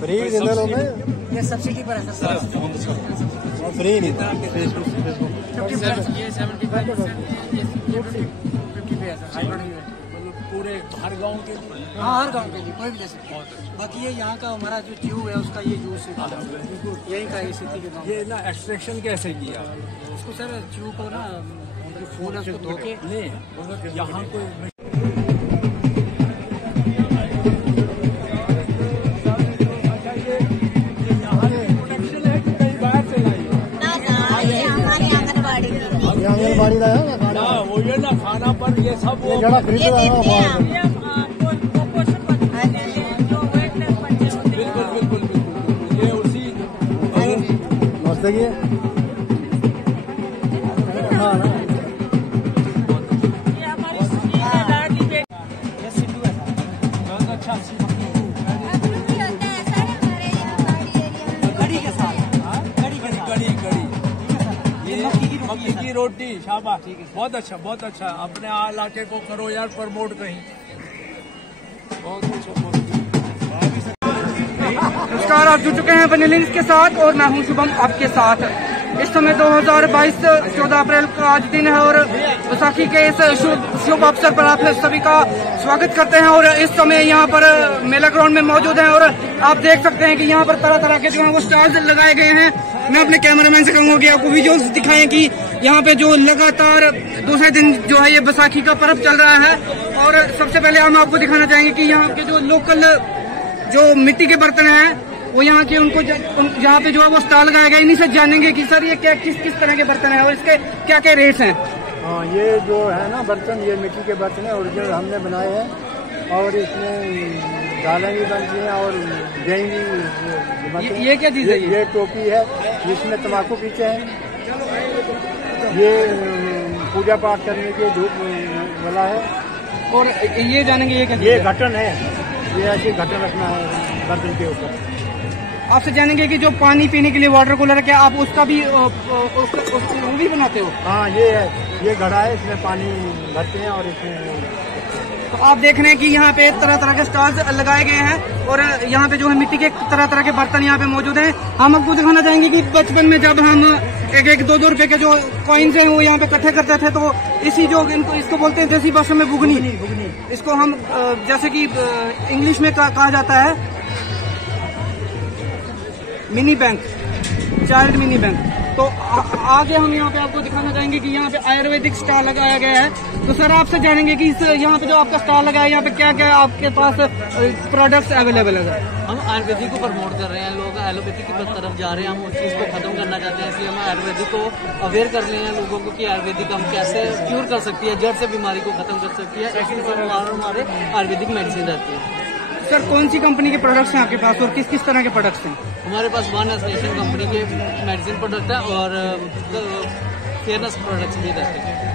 Free जिंदा लोग हैं ये सब्सिडी पर है सर, फ्री नहीं था। पूरे हर गांव के लिए? हाँ, हर गांव के लिए कोई भी ले सकते हैं। बाकी ये यहाँ का हमारा जो ट्यूब है उसका ये यूज है यही का ये सिटी के गाँव। ये ना एक्सट्रैक्शन कैसे किया इसको सर ट्यूब को ना फोन उसको धो के नहीं यहाँ कोई आंगनबाड़ी का है ना वो ये ना खाना पर ये सब वो जरा खरीद रहा है। बिल्कुल बिल्कुल बिल्कुल ये उसी नमस्ते की हाँ ना मक्की की रोटी शाबाश, बहुत अच्छा बहुत अच्छा। अपने इलाके को करो यार प्रमोट कहीं। बहुत अच्छा। नमस्कार, आप जुड़ चुके हैं अपने लिंक्स के साथ और मैं हूं शुभम आपके साथ। इस समय 2022 14 अप्रैल का आज दिन है और बैसाखी के इस शुभ अवसर पर आप सभी का स्वागत करते हैं। और इस समय यहाँ पर मेला ग्राउंड में मौजूद हैं और आप देख सकते हैं कि यहाँ पर तरह तरह के जो है वो स्टॉल्स लगाए गए हैं। मैं अपने कैमरामैन से कहूँगा कि आपको विजुअल्स दिखाएं कि यहाँ पे जो लगातार दूसरे दिन जो है ये बैसाखी का पर्व चल रहा है। और सबसे पहले हम आपको दिखाना चाहेंगे कि यहाँ के जो लोकल जो मिट्टी के बर्तन हैं वो यहाँ के उनको यहाँ पे जो है वो स्टॉल लगाया गया। इन्हीं से जानेंगे कि सर ये क्या किस तरह के बर्तन हैं और इसके क्या क्या रेट्स हैं। हाँ, ये जो है ना बर्तन, ये मिट्टी के बर्तन है ओरिजिनल हमने बनाए हैं और इसमें दालें भी बनती हैं और दही भी बनती है। ये क्या चीज़ है? ये टोपी है जिसमें तम्बाकू पीते हैं। ये पूजा पाठ करने के धूप वाला है। और ये जानेंगे ये क्या? ये घटन है, ये ऐसे घटन रखना है बर्तन के ऊपर। आपसे जानेंगे कि जो पानी पीने के लिए वाटर कूलर है, क्या आप उसका भी वो भी बनाते हो? हाँ, ये घड़ा है, इसमें पानी भरते हैं और इसमें तो आप देख रहे हैं कि यहाँ पे तरह तरह के स्टॉल्स लगाए गए हैं और यहाँ पे जो है मिट्टी के तरह तरह के बर्तन यहाँ पे मौजूद हैं। हम आपको दिखाना चाहेंगे कि बचपन में जब हम एक 2 रुपए के जो कॉइन्स हैं वो यहाँ पे इकट्ठे करते थे तो इसी जो इसको बोलते हैं देसी भाषा में बुगनी। इसको हम जैसे कि इंग्लिश में कहा जाता है mini bank, child mini bank. तो आगे हम यहाँ पे आपको दिखाना चाहेंगे कि यहाँ पे आयुर्वेदिक स्टॉल लगाया गया है। तो सर आपसे जानेंगे कि यहाँ पे जो आपका स्टॉल लगा है यहाँ पे क्या क्या आपके पास प्रोडक्ट्स अवेलेबल है? हम आयुर्वेदिक को प्रमोट कर रहे हैं, लोग एलोपैथी की तरफ जा रहे हैं, हम उस चीज़ को खत्म करना चाहते हैं। इसलिए हम आयुर्वेदिक को अवेयर कर रहे हैं लोगों को कि आयुर्वेदिक हम कैसे क्यूर कर सकती है, जड़ से बीमारी को खत्म कर सकती है। ऐसे हमारे आयुर्वेदिक मेडिसिन रहती है। सर कौन सी कंपनी के प्रोडक्ट्स हैं आपके पास और किस किस तरह के प्रोडक्ट्स हैं? हमारे पास वन नेशन कंपनी के मेडिसिन प्रोडक्ट है और फेयरनेस प्रोडक्ट्स भी रहते हैं।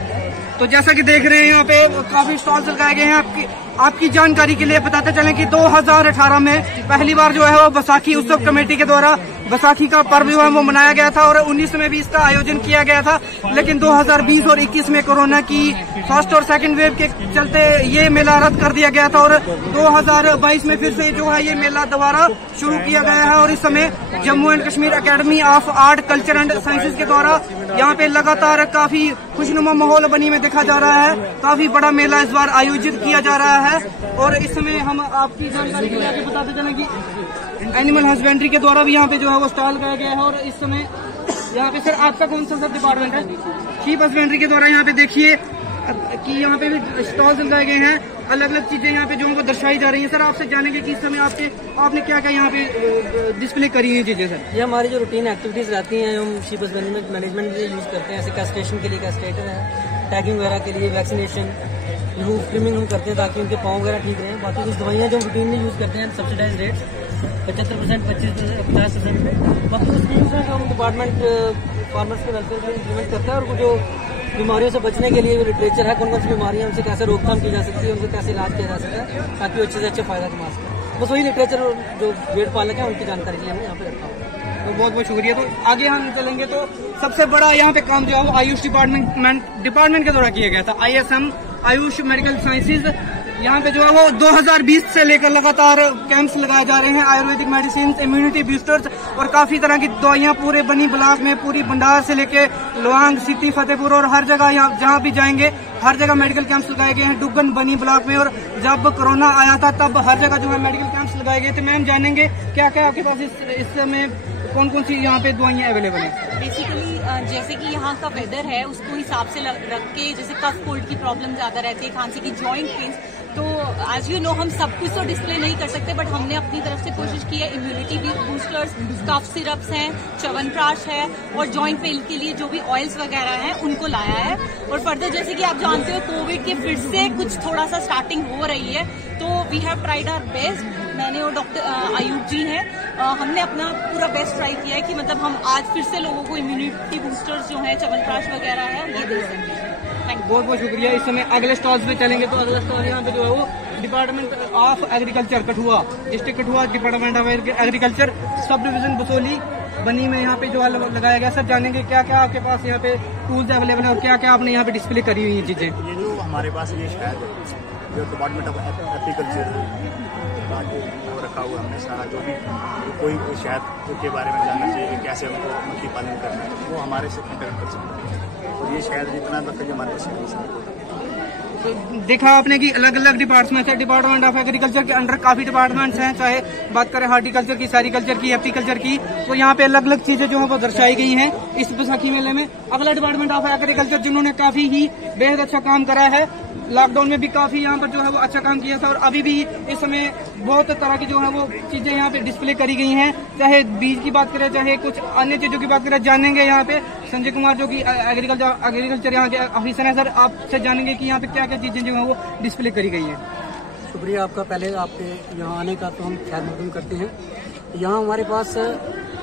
तो जैसा कि देख रहे हैं यहाँ पे काफी स्टॉल्स लगाए गए हैं। आपकी जानकारी के लिए बताते चलें कि 2018 में पहली बार जो है वो बैसाखी उत्सव कमेटी के द्वारा बैसाखी का पर्व जो है वो मनाया गया था और 19 में भी इसका आयोजन किया गया था। लेकिन 2020 और 21 में कोरोना की फर्स्ट और सेकंड वेव के चलते ये मेला रद्द कर दिया गया था और 2022 में फिर से जो है ये मेला दोबारा शुरू किया गया है। और इस समय Jammu and Kashmir academy of art culture and sciences के द्वारा यहाँ पे लगातार काफी खुशनुमा माहौल बनी में देखा जा रहा है। काफी बड़ा मेला इस बार आयोजित किया जा रहा है। और इस समय हम आपकी जानकारी के लिए आगे बताते चलें कि एनिमल हस्बेंड्री के द्वारा भी यहाँ पे जो है वो स्टॉल लगाया गया है। और इस समय यहाँ पे सर आपका कौन सा डिपार्टमेंट है? शीप हस्बेंड्री के द्वारा यहाँ पे देखिए कि यहाँ पे भी स्टॉल्स लगाए गए हैं, अलग अलग चीजें यहाँ पे जो वो दर्शाई जा रही हैं। सर आपसे जानेंगे कि इस समय आपने क्या क्या यहाँ पे डिस्प्ले करी है चीजें? सर ये हमारी जो रूटीन एक्टिविटीज रहती हैं हम शीप हस्बेंड्री मैनेजमेंट के लिए यूज करते हैं। जैसे कैस्ट्रेशन के लिए कैस्ट्रेटर है, टैगिंग वगैरह के लिए वैक्सीनेशन, रूफ ट्रिमिंग हम करते हैं ताकि उनके पाँव वगैरह ठीक रहें। बाकी कुछ दवाइयाँ जो रूटीन में यूज करते हैं सब्सिडाइज रेट 75%, 25%, 50% पे। बाकी कुछ स्कीम्स हैं जो हम डिपार्टमेंट फार्मर्स के वेलफेयर के लिए इम्प्लीमेंट करता है। और जो बीमारियों से बचने के लिए लिटरेचर है, कौन कौन सी बीमारियाँ उनसे कैसे रोकथाम की जा सकती है, उनसे कैसे इलाज किया जा सकता है ताकि वो अच्छे से अच्छा फायदा कमा सकें। बस वही लिटरेचर जो भेड़ पालक है उनकी जानकारी के लिए हमने यहाँ पे रखा हुआ है। तो बहुत बहुत शुक्रिया। तो आगे हम चलेंगे तो सबसे बड़ा यहाँ पे काम जो है वो आयुष डिपार्टमेंट के द्वारा किया गया था। ISM आयुष मेडिकल साइंसेज यहाँ पे जो है वो 2020 से लेकर लगातार कैंप्स लगाए जा रहे हैं। आयुर्वेदिक मेडिसिन, इम्यूनिटी बूस्टर्स और काफी तरह की दवाइयाँ पूरे बनी ब्लॉक में, पूरी भंडार से लेके लोहांग, सिटी, फतेहपुर और हर जगह यहाँ जहाँ भी जाएंगे हर जगह मेडिकल कैंप्स लगाए गए हैं। डुगन बनी ब्लॉक में, और जब कोरोना आया था तब हर जगह जो है मेडिकल कैंप्स लगाए गए थे। मैम जानेंगे क्या क्या आपके पास इस समय कौन कौन सी यहाँ पे दवाइयाँ अवेलेबल हैं? बेसिकली जैसे कि यहाँ का वेदर है उसको हिसाब से रख के, जैसे कफ कोल्ड की प्रॉब्लम ज्यादा रहती है, खांसी की, जॉइंट पेन्स, तो एज यू नो हम सब कुछ तो डिस्प्ले नहीं कर सकते, बट हमने अपनी तरफ से कोशिश की है। इम्यूनिटी बूस्टर्स, कफ सिरप्स हैं, च्यवनप्राश है, और जॉइंट पेन के लिए जो भी ऑयल्स वगैरह हैं उनको लाया है। और फर्दर जैसे कि आप जानते हो कोविड के फिर से कुछ थोड़ा सा स्टार्टिंग हो रही है, तो we have tried our best. मैंने और डॉक्टर आयुब जी हैं, हमने अपना पूरा बेस्ट ट्राई किया है कि मतलब हम आज फिर से लोगों को इम्यूनिटी बूस्टर्स जो है, च्यवनप्राश वगैरह है, ये दे सकें। बहुत बहुत शुक्रिया। इस समय अगले स्टॉल्स पे चलेंगे, तो अगला स्टॉल यहाँ पे जो है वो department of agriculture Kathua, district Kathua, department of agriculture, sub division Basoli बनी में यहाँ पे जो है लगाया गया। सर जानेंगे क्या क्या आपके पास यहाँ पे टूल्स अवेलेबल है और क्या क्या आपने यहाँ पे डिस्प्ले करी हुई है चीजें? ये जो हमारे पास ये शायद जो डिपार्टमेंट ऑफ एग्रीकल्चर वो रखा हुआ हमने सारा, जो भी कोई शहद के बारे में जानना चाहिए, कैसे हमको मक्खी पालन करना है, वो हमारे से कॉन्टेक्ट कर सकते हैं। और ये शायद जितना तक हमारे पास देखा आपने कि अलग अलग डिपार्टमेंट्स है। डिपार्टमेंट ऑफ एग्रीकल्चर के अंडर काफी डिपार्टमेंट्स हैं, चाहे बात करें हार्टिकल्चर की, सेरिकल्चर की, एप्टीकल्चर की, तो यहाँ पे अलग अलग चीजें जो है वो दर्शाई गई हैं इस बैसाखी मेले में। अगला डिपार्टमेंट ऑफ एग्रीकल्चर जिन्होंने काफी ही बेहद अच्छा काम करा है, लॉकडाउन में भी काफी यहाँ पर जो है वो अच्छा काम किया था, और अभी भी इस समय बहुत तरह की जो है वो चीजें यहाँ पे डिस्प्ले करी गई हैं, चाहे बीज की बात करें, चाहे कुछ अन्य चीजों की बात करें। जानेंगे यहाँ पे संजय कुमार जो कि एग्रीकल्चर यहाँ के ऑफिसर हैं। सर आपसे जानेंगे कि यहाँ पे क्या क्या चीजें जो है वो डिस्प्ले करी गई है। शुक्रिया आपका पहले आपके यहाँ आने का, तो हम खैर मकदम करते हैं। यहाँ हमारे पास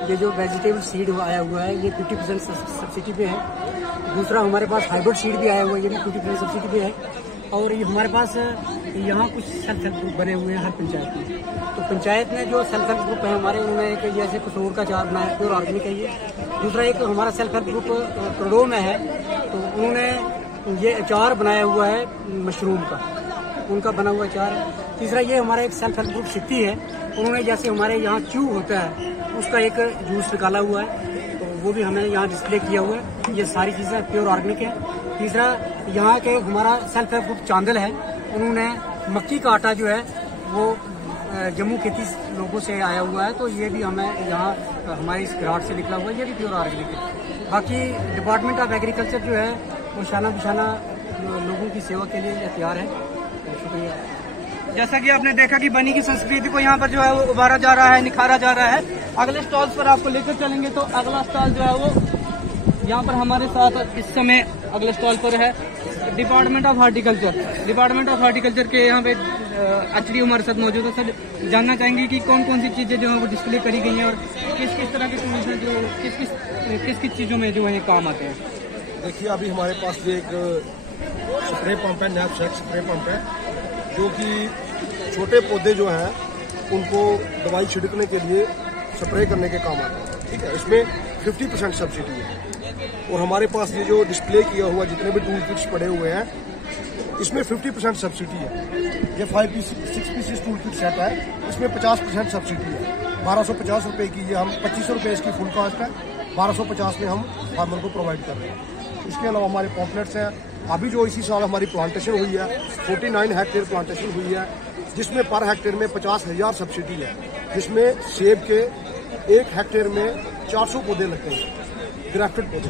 ये जो वेजिटेबल सीड आया हुआ है ये 50% सब्सिडी पे है। दूसरा हमारे पास हाइब्रिड सीड भी आया हुआ है, ये भी 50% सब्सिडी पे है। और ये हमारे पास यहाँ कुछ सेल्फ हेल्प ग्रुप बने हुए हैं हर पंचायत में। तो पंचायत में जो सेल्फ हेल्प ग्रुप है हमारे, उन्होंने एक जैसे कसौर का अचार बनाया, प्योर ऑर्गेनिक है ये। दूसरा एक हमारा सेल्फ हेल्प ग्रुप करोड़ों में है, तो उन्होंने ये अचार बनाया हुआ है मशरूम का, उनका बना हुआ अचार है। तीसरा ये हमारा एक सेल्फ हेल्प ग्रुप सिटी है, उन्होंने जैसे हमारे यहाँ च्यू होता है उसका एक जूस निकाला हुआ है, तो वो भी हमने यहाँ डिस्प्ले किया हुआ है। ये सारी चीज़ें प्योर ऑर्गेनिक है। तीसरा यहाँ के हमारा सेल्फ हेल्प ग्रुप चांदल है, उन्होंने मक्की का आटा जो है वो जम्मू खेती लोगों से आया हुआ है, तो ये भी हमें यहाँ हमारी इस घराट से निकला हुआ है, ये भी प्योर ऑर्गेनिक है। बाकी डिपार्टमेंट ऑफ एग्रीकल्चर जो है वो शाना बिशाना लोगों की सेवा के लिए तैयार है। शुक्रिया। जैसा कि आपने देखा कि बनी की संस्कृति को यहाँ पर जो है वो उभारा जा रहा है, निखारा जा रहा है। अगले स्टॉल्स पर आपको लेकर चलेंगे, तो अगला स्टॉल जो है वो यहाँ पर हमारे साथ इस समय अगले स्टॉल पर है department of horticulture. Department of horticulture के यहाँ पे एचडी हमारे साथ मौजूद है। सर जानना चाहेंगे कि कौन कौन सी चीजें जो है वो डिस्प्ले करी गई हैं और किस किस तरह के टूल्स जो किस किस चीजों में जो है काम आते हैं? देखिए अभी हमारे पास ये एक स्प्रे पंप है, नैपसेक स्प्रे पंप है, जो कि छोटे पौधे जो हैं उनको दवाई छिड़कने के लिए स्प्रे करने के काम आता है। ठीक है, इसमें 50% सब्सिडी है। और हमारे पास ये जो डिस्प्ले किया हुआ जितने भी टूल किट्स पड़े हुए हैं इसमें 50% सब्सिडी है। ये 6 पीसेस टूल किट सेट है, इसमें 50% सब्सिडी है। 1250 रुपये की ये हम 2500 रुपये इसकी फुल कॉस्ट है, 1250 में हम फार्मर को प्रोवाइड कर रहे हैं। इसके अलावा हमारे पॉम्पलेट्स हैं। अभी जो इसी साल हमारी प्लांटेशन हुई है 49 हेक्टेयर प्लांटेशन हुई है, जिसमें पर हेक्टेयर में 50,000 सब्सिडी है, जिसमें सेब के 1 हेक्टेयर में 400 पौधे लगते हैं ग्राफ्टेड पौधे,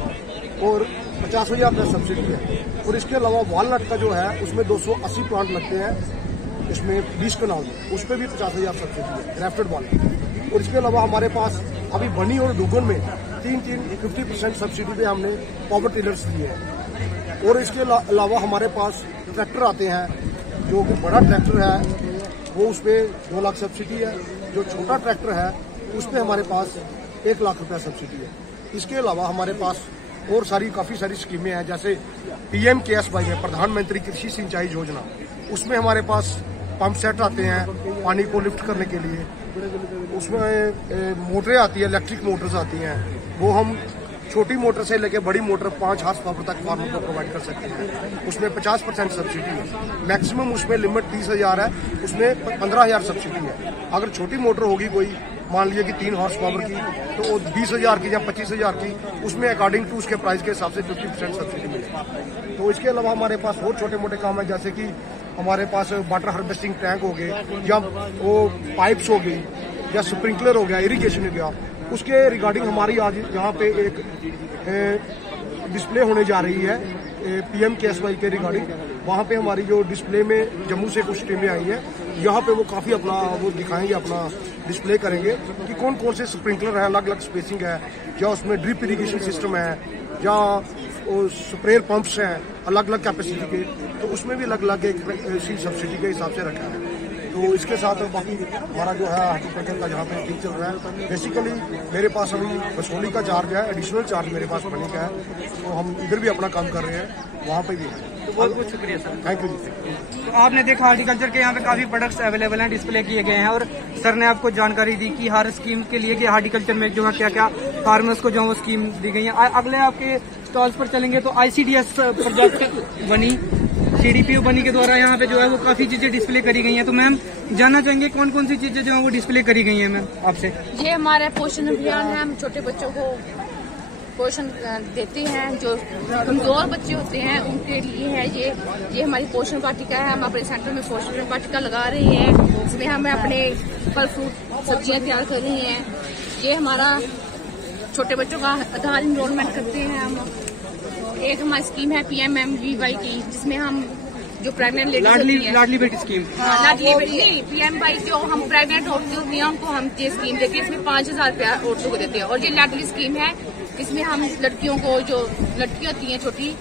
और 50,000 का सब्सिडी है। और इसके अलावा वालनट का जो है उसमें 280 प्लांट लगते हैं, इसमें 20 कनाल में, उस पर भी 50,000 सब्सिडी है ग्राफ्टेड वालनट। और इसके अलावा हमारे पास अभी बनी और डुगन में 50% सब्सिडी पे हमने पावर टिलर्स दिए हैं। और इसके अलावा हमारे पास ट्रैक्टर आते हैं, जो कि बड़ा ट्रैक्टर है वो उस पर 2 लाख सब्सिडी है, जो छोटा ट्रैक्टर है उस पर हमारे पास 1 लाख रुपया सब्सिडी है। इसके अलावा हमारे पास और काफ़ी सारी स्कीमें हैं, जैसे PMKSY है, प्रधानमंत्री कृषि सिंचाई योजना, उसमें हमारे पास पंप सेट आते हैं पानी को लिफ्ट करने के लिए। उसमें मोटरें आती है, इलेक्ट्रिक मोटर्स आती हैं, वो हम छोटी मोटर से लेकर बड़ी मोटर 5 हार्स पावर तक फार्मर को प्रोवाइड कर सकते हैं। उसमें 50% सब्सिडी है, मैक्सिमम उसमें लिमिट 30,000 है, उसमें 15,000 सब्सिडी है। अगर छोटी मोटर होगी कोई, मान लीजिए कि 3 हॉर्स पावर की, तो वो 20,000 की या 25,000 की, उसमें अकॉर्डिंग टू उसके प्राइस के हिसाब से 50% सब्सिडी मिलेगी। तो इसके अलावा हमारे पास और छोटे मोटे काम है, जैसे कि हमारे पास वाटर हार्वेस्टिंग टैंक हो गए, या वो पाइप्स हो गई, या स्प्रिंकलर हो गया, इरिगेशन हो गया। उसके रिगार्डिंग हमारी आज यहाँ पे एक डिस्प्ले होने जा रही है PMKSY के रिगार्डिंग। वहाँ पे हमारी जो डिस्प्ले में जम्मू से कुछ टीमें आई हैं, यहाँ पे वो काफ़ी अपना वो दिखाएंगे, अपना डिस्प्ले करेंगे कि कौन कौन से स्प्रिंकलर है, अलग अलग स्पेसिंग है, या उसमें ड्रिप इरिगेशन सिस्टम है, या स्प्रेयर पंप्स हैं अलग अलग कैपेसिटी के, तो उसमें भी अलग अलग एक इसी सब्सिडी के हिसाब से रखा है। तो इसके साथ बाकी हमारा जो है हॉर्टिकल्चर का जहाँ पे ठीक चल रहा है, बेसिकली मेरे पास हम वसूली का चार्ज है, एडिशनल चार्ज मेरे पास बनी का है, तो हम इधर भी अपना काम कर रहे हैं, वहाँ पे भी है। तो बहुत बहुत शुक्रिया सर, थैंक यू जी। तो आपने देखा हॉर्टिकल्चर के यहाँ पे काफी प्रोडक्ट्स अवेलेबल हैं, डिस्प्ले किए गए हैं, और सर ने आपको जानकारी दी कि हर स्कीम के लिए कि हॉर्टिकल्चर में जो है क्या क्या फार्मर्स को जो है वो स्कीम दी गई है। अगले आपके स्टॉल्स पर चलेंगे तो ICDS प्रोजेक्ट बनी, CDPO बनी के द्वारा यहाँ पे जो है वो काफी चीजें डिस्प्ले करी गई हैं। तो मैम जानना चाहेंगे कौन कौन सी चीजें जो है वो डिस्प्ले करी गई हैं मैम आपसे? ये हमारा पोषण अभियान है, हम छोटे बच्चों को पोषण देते हैं, जो कमजोर बच्चे होते हैं उनके लिए है ये हमारी पोषण वाटिका है। हम अपने सेंटर में पोषण वाटिका लगा रहे हैं, इसमें हम अपने फल फ्रूट सब्जियां तैयार कर रहे हैं। ये हमारा छोटे बच्चों का आधार इनरोलमेंट करते हैं हम। एक हमारी स्कीम है PMMVY की, जिसमें हम जो प्रेग्नेंट लेडीज होती हैं, लाडली बेटी स्कीम, लाडली बेटी नहीं, PMY जो हम प्रेग्नेंट औरतें होती हैं उनको हम ये स्कीम देते हैं। इसमें 5,000 रुपया औरतों को देते हैं। और ये लाडली स्कीम है, इसमें हम लड़कियों को, जो लड़कियां होती हैं छोटी,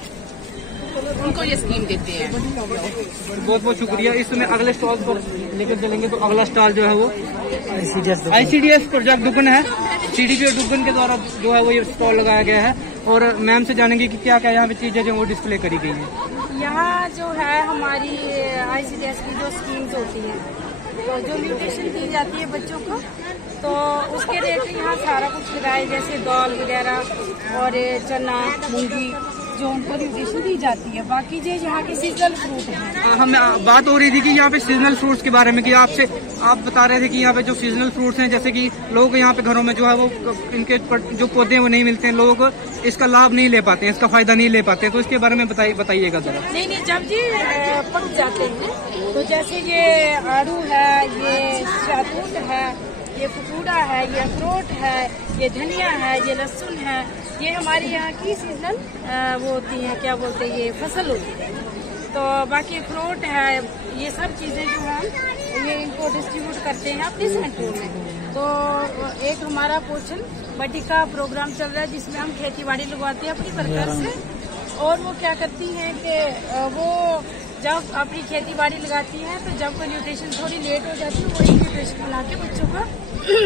उनको ये स्कीम देते हैं। बहुत बहुत शुक्रिया। इस समय अगले स्टॉल पर लेकर चलेंगे तो अगला स्टॉल जो है वो ICDS प्रोजेक्ट दुगन है, CDPO दुगन के द्वारा जो है वो ये स्टॉल लगाया गया है। और मैम से जानेंगे कि क्या क्या यहाँ पे चीजें जो वो डिस्प्ले करी गई है। यहाँ जो है हमारी ICDS की जो स्कीम्स होती हैं, तो जो न्यूट्रिशन दी जाती है बच्चों को, तो उसके रेट यहाँ सारा कुछ लगाए, जैसे दाल वगैरह और चना, मूंगी, जो उनको न्यूट्रिशन दी जाती है। बाकी जो यहाँ के सीजनल फ्रूट हैं, हमें बात हो रही थी कि यहाँ पे सीजनल फ्रूट्स के बारे में, कि आपसे आप बता रहे थे कि यहाँ पे जो सीजनल फ्रूट्स हैं, जैसे कि लोग यहाँ पे घरों में जो है वो इनके जो पौधे वो नहीं मिलते हैं, लोग इसका लाभ नहीं ले पाते हैं, इसका फायदा नहीं ले पाते हैं, तो इसके बारे में बताइएगा जरा। नहीं, जब जी पक जाते हैं, तो जैसे ये आड़ू है, ये शहतूत है, ये फुटूडा है, ये अखरोट है, ये धनिया है, ये लहसुन है, ये हमारे यहाँ की सीजनल वो होती हैं, क्या बोलते हैं, ये फसल होती है। तो बाकी अखरोट है, ये सब चीजें जो है ये इनको डिस्ट्रीब्यूट करते हैं अपने सेंटर में। तो एक हमारा पोषण वाटिका प्रोग्राम चल रहा है, जिसमें हम खेती बाड़ी लगवाते हैं अपनी वर्कर से, और वो क्या करती हैं कि वो जब अपनी खेती बाड़ी लगाती हैं, तो जब कोई न्यूट्रिशन थोड़ी लेट हो जाती है, वही न्यूट्रिशन बना के बच्चों को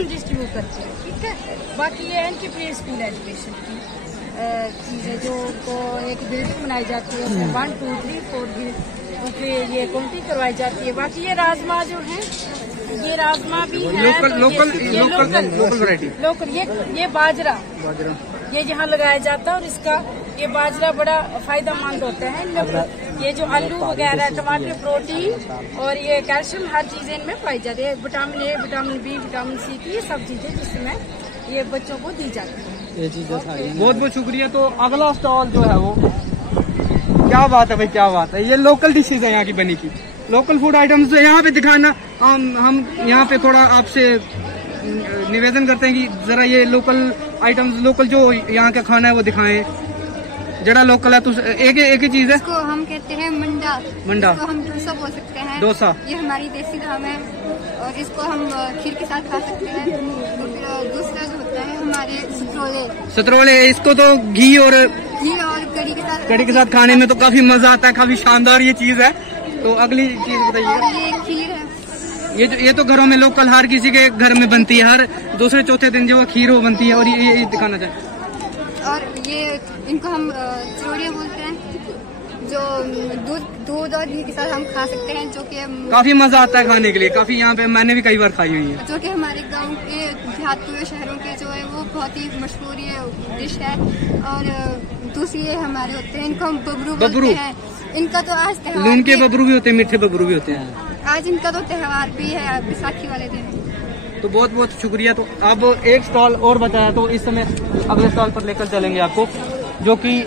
डिस्ट्रीब्यूट करते हैं। ठीक है, बाकी ये है इनकी प्री स्कूल एजुकेशन की चीज़ें, जो उनको एक बिल्डिंग बनाई जाती है, उसमें 1, 2, 3, 4 फिर ये क्वालिटी करवाई जाती है। बाकी ये राजमा जो है, ये राजमा भी है लोकल, ये बाजरा ये जहाँ लगाया जाता है, और इसका ये बाजरा बड़ा फायदेमंद होता है इन लोगों। ये जो आलू वगैरह, टमाटर, प्रोटीन और ये कैल्शियम, हर चीजें इनमें पाई जाती है। Vitamin A, vitamin B, vitamin C की ये सब चीजें जिसमें ये बच्चों को दी जाती है। ये चीजें सारी। बहुत बहुत शुक्रिया। तो अगला स्टॉल जो है वो, क्या बात है भाई, क्या बात है, ये लोकल डिशेज है यहाँ की बनी की, लोकल फूड आइटम्स यहाँ पे दिखाना। हम यहाँ पे थोड़ा आपसे निवेदन करते हैं कि जरा ये लोकल आइटम्स, लोकल जो यहाँ का खाना है वो दिखाएं, जरा लोकल है तो एक ही चीज है। इसको हम कहते हैं मंडा, इसको हम डोसा बोल सकते हैं। डोसा ये हमारी देसी नाम है, और इसको हम खीर के साथ खा सकते हैं। तो फिर दूसरा जो होता है हमारे सतरोले, इसको तो घी और कड़ी के साथ खाने में तो काफी मजा आता है, काफी शानदार ये चीज है। तो अगली चीज बताइए। ये खीर है, ये तो घरों में लोकल हर किसी के घर में बनती है, हर दूसरे चौथे दिन जो खीर हो बनती है। और ये दिखाना चाहिए। और ये इनको हम चरोड़ियाँ बोलते हैं, जो दूध और घी के साथ हम खा सकते हैं, जो कि काफी मजा आता है खाने के लिए। काफी यहाँ पे मैंने भी कई बार खाई हुई है। जो कि हमारे गांव के देहात शहरों के जो है वो बहुत ही मशहूर ये डिश है। और दूसरी ये हमारे होते हैं, इनको हम बबरू बोलते हैं। इनका तो आज त्योहार, लून के बबरू भी होते हैं, मीठे बबरू भी होते हैं। आज इनका तो त्योहार भी है, बैसाखी वाले दिन। तो बहुत बहुत शुक्रिया। तो अब एक स्टॉल और बताया, तो इस समय अगले स्टॉल पर लेकर चलेंगे आपको, जो कि